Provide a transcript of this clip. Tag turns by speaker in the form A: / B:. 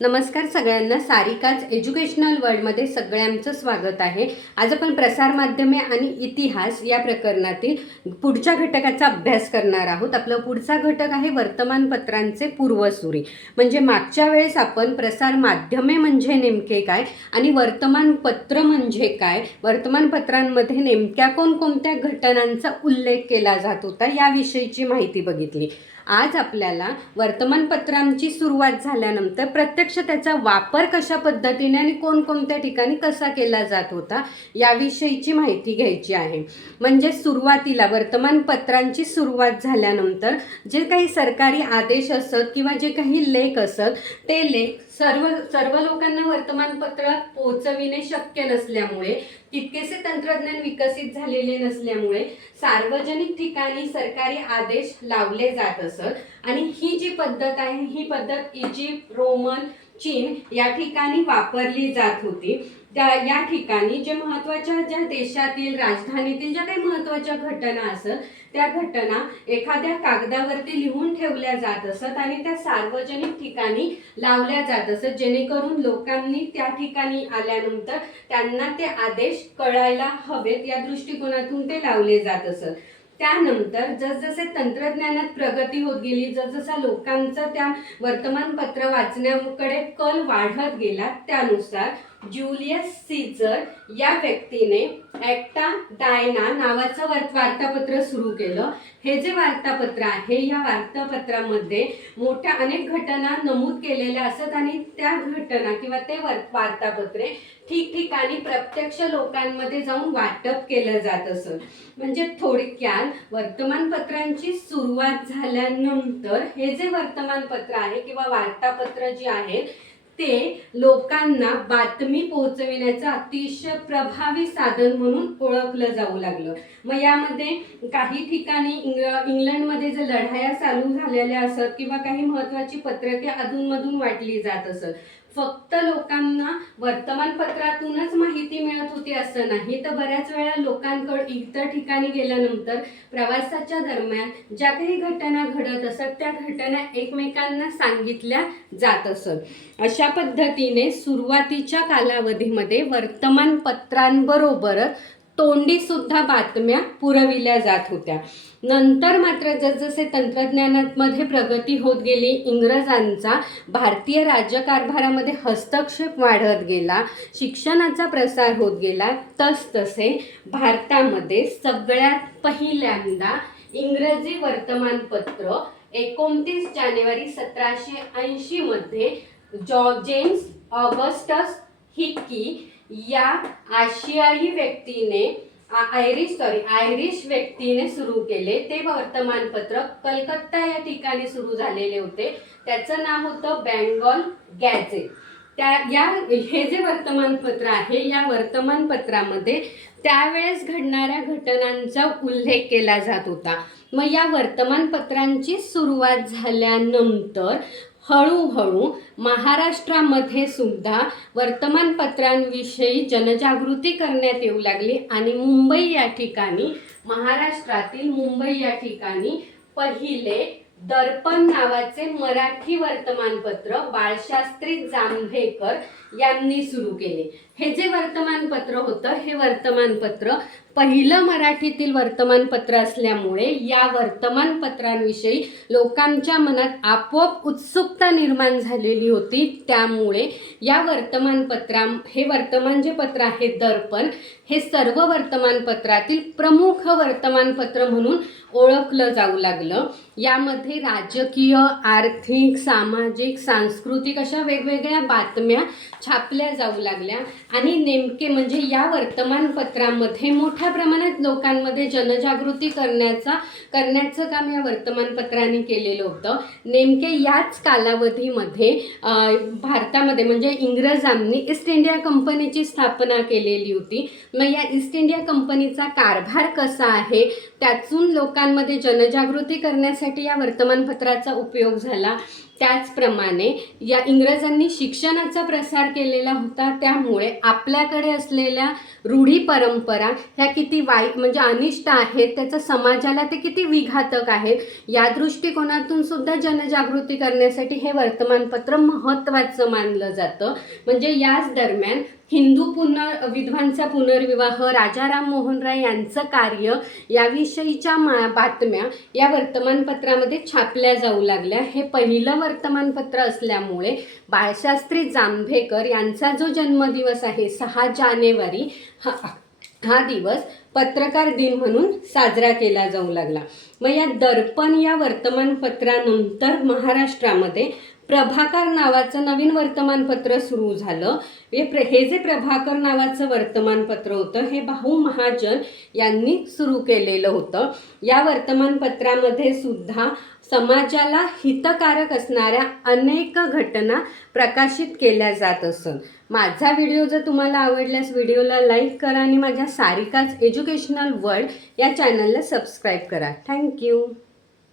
A: नमस्कार सगळ्यांना सारिकाच एज्युकेशनल वर्ल्डमध्ये सगळ्यांचं स्वागत आहे. आज आपण प्रसारमाध्यमे आणि इतिहास या प्रकरणातील पुढच्या घटकाचा अभ्यास करणार आहोत. आपला पुढचा घटक आहे वर्तमानपत्रांचे पूर्वसुरी. म्हणजे मागच्या वेळेस आपण प्रसार माध्यमे म्हणजे नेमके काय आणि वर्तमानपत्र म्हणजे काय वर्तमानपत्रांमध्ये नेमक्या कोणकोणत्या घटनांचा उल्लेख केला जात होता याविषयीची माहिती बघितली. आज आपल्याला वर्तमानपत्रांची सुरुवात झाल्यानंतर प्रत्यक्ष त्याचा वापर कशा पद्धतीने आणि कोणकोणत्या ठिकाणी कसा केला जात होता याविषयीची माहिती घ्यायची आहे. म्हणजे सुरुवातीला वर्तमानपत्रांची सुरुवात झाल्यानंतर जे काही सरकारी आदेश असत किंवा जे काही लेख असत ते लेख सर्व सर्व लोकांना वर्तमानपत्रात पोहोचविणे शक्य नसल्यामुळे तितकेसे तंत्रज्ञान विकसित झालेले नसल्यामुळे सार्वजनिक ठिकाणी सरकारी आदेश लावले जात असत. आणि ही जी पद्धत आहे ही पद्धत इजिप्त रोमन चीन या ठिकाणी वापरली जात होती. त्या या ठिकाणी जे महत्त्वाच्या ज्या देशातील राजधानीतील ज्या काही महत्त्वाच्या घटना असत त्या घटना एखाद्या कागदावरती लिहून ठेवल्या जात असत आणि त्या सार्वजनिक ठिकाणी लावल्या जात असत. जेणेकरून लोकांनी त्या ठिकाणी आल्यानंतर त्यांना ते आदेश कळायला हवेत या दृष्टिकोनातून ते लावले जात असत. त्यानंतर जसजसे तंत्रज्ञानात प्रगती होत गेली जसजसा लोकांचा त्या वर्तमानपत्र वाचण्याकडे कल वाढत गेला त्यानुसार ज्युलियस सीझर या व्यक्तीने ॲक्टा डायना नावाचं वर्त वार्तापत्र सुरू केलं. हे जे वार्तापत्र आहे या वार्तापत्रामध्ये मोठ्या अनेक घटना नमूद केलेल्या असत आणि त्या घटना किंवा ते वर वार्तापत्रे ठिकठिकाणी प्रत्यक्ष लोकांमध्ये जाऊन वाटप केलं जात असत. म्हणजे थोडक्यात वर्तमानपत्रांची सुरुवात झाल्यानंतर हे जे वर्तमानपत्र आहे किंवा वार्तापत्र जे आहेत ते लोकांना बातमी पोहोचविण्याचं अतिशय प्रभावी साधन म्हणून ओळखलं जाऊ लागलं. मग यामध्ये काही ठिकाणी इंग्ल इंग्लंडमध्ये जे लढाया चालू झालेल्या असत किंवा काही महत्त्वाची पत्रके अधूनमधून वाटली जात असत फक्त लोकांना वर्तमानपत्रातूनच माहिती मिळत होती असं नाही तर बऱ्याच वेळा लोकांकडे इतर ठिकाणी गेल्यानंतर प्रवासाच्या दरम्यान ज्या काही घटना घडत असत त्या घटना एकमेकांना सांगितल्या जात असत. अशा पद्धतीने सुरुवातीच्या कालावधीमध्ये वर्तमानपत्रांबरोबरच तोंडी सुद्धा बातम्या पुरविल्या जात होत्या. नंतर मात्र जसजसे तंत्रज्ञानामध्ये प्रगती होत गेली इंग्रजांचा भारतीय राज्यकारभारामध्ये हस्तक्षेप वाढत गेला शिक्षणाचा प्रसार होत गेला तसतसे भारतामध्ये सगळ्यात पहिल्यांदा इंग्रजी वर्तमानपत्र एकोणतीस जानेवारी सतराशे ऐंशीमध्ये जॉ जेम्स ऑगस्टस हिक्की या आशियाई व्यक्तीने आयरिश सॉरी आयरिश व्यक्तीने सुरू केले. ते वर्तमानपत्र कलकत्ता या ठिकाणी सुरू झालेले होते. त्याचं नाव होतं बेंगॉल गॅझेट. त्या या हे जे वर्तमानपत्र आहे या वर्तमानपत्रामध्ये त्यावेळेस घडणाऱ्या घटनांचा उल्लेख केला जात होता. मग या वर्तमानपत्रांची सुरुवात झाल्यानंतर हळूहळू महाराष्ट्रामध्ये सुद्धा वर्तमानपत्रांविषयी जनजागृती करण्यात येऊ लागली आणि मुंबई या ठिकाणी महाराष्ट्रातील मुंबई या ठिकाणी पहिले दर्पण नावाचे मराठी वर्तमानपत्र बाळशास्त्री जांभेकर यांनी सुरू केले. हे जे वर्तमानपत्र होतं हे वर्तमानपत्र पहिलं मराठीतील वर्तमानपत्र असल्यामुळे या वर्तमानपत्रांविषयी लोकांच्या मनात आपोआप उत्सुकता निर्माण झालेली होती. त्यामुळे या वर्तमानपत्रा हे वर्तमान जे पत्र आहे दर्पण हे सर्व वर्तमानपत्रातील प्रमुख वर्तमानपत्र म्हणून ओळखलं जाऊ लागलं. यामध्ये राजकीय आर्थिक सामाजिक सांस्कृतिक अशा वेगवेगळ्या बातम्या छापल्या जाऊ लागल्या. आणि नेमके म्हणजे या वर्तमानपत्रामध्ये मोठ्या प्रमाणात लोकांमध्ये जनजागृती करण्याचा करण्याचं काम या वर्तमानपत्रांनी केलेलं होतं. नेमके याच कालावधीमध्ये भारतामध्ये म्हणजे इंग्रजांनी ईस्ट इंडिया कंपनीची स्थापना केलेली होती. मग या ईस्ट इंडिया कंपनीचा कारभार कसा आहे? त्यातून लोकांमध्ये जनजागृती करण्यासाठी या वर्तमानपत्राचा उपयोग झाला. त्याचप्रमाणे या इंग्रजांनी शिक्षणाचा प्रसार केलेला होता त्यामुळे आपल्याकडे असलेल्या रूढी परंपरा ह्या किती वाईट म्हणजे अनिष्ट आहेत त्याचं समाजाला ते किती विघातक आहेत या दृष्टिकोनातून सुद्धा जनजागृती करण्यासाठी हे वर्तमानपत्र महत्त्वाचं मानलं जातं. म्हणजे याच दरम्यान हिंदू पुनर् विधवांचा पुनर्विवाह राजाराम मोहन राय यांचं कार्य याविषयीच्या मा बातम्या या वर्तमानपत्रामध्ये छापल्या जाऊ लागल्या. हे पहिलं वर्तमानपत्र असल्यामुळे बाळशास्त्री जांभेकर यांचा जो जन्मदिवस आहे सहा जानेवारी हा हा दिवस पत्रकार दिन म्हणून साजरा केला जाऊ लागला. मग या दर्पण या वर्तमानपत्रानंतर महाराष्ट्रामध्ये प्रभाकर नावाचं नवीन वर्तमानपत्र सुरू झालं. हे प्र हे जे प्रभाकर नावाचं वर्तमानपत्र होतं हे भाऊ महाजन यांनी सुरू केलेलं होतं. या वर्तमानपत्रामध्ये सुद्धा समाजाला हितकारक असणाऱ्या अनेक घटना प्रकाशित केल्या जात असत माझा व्हिडिओ जर तुम्हाला आवडल्यास व्हिडिओला लाईक करा आणि माझ्या सारिकाच एज्युकेशनल वर्ल्ड या चॅनलला सबस्क्राईब करा. थँक्यू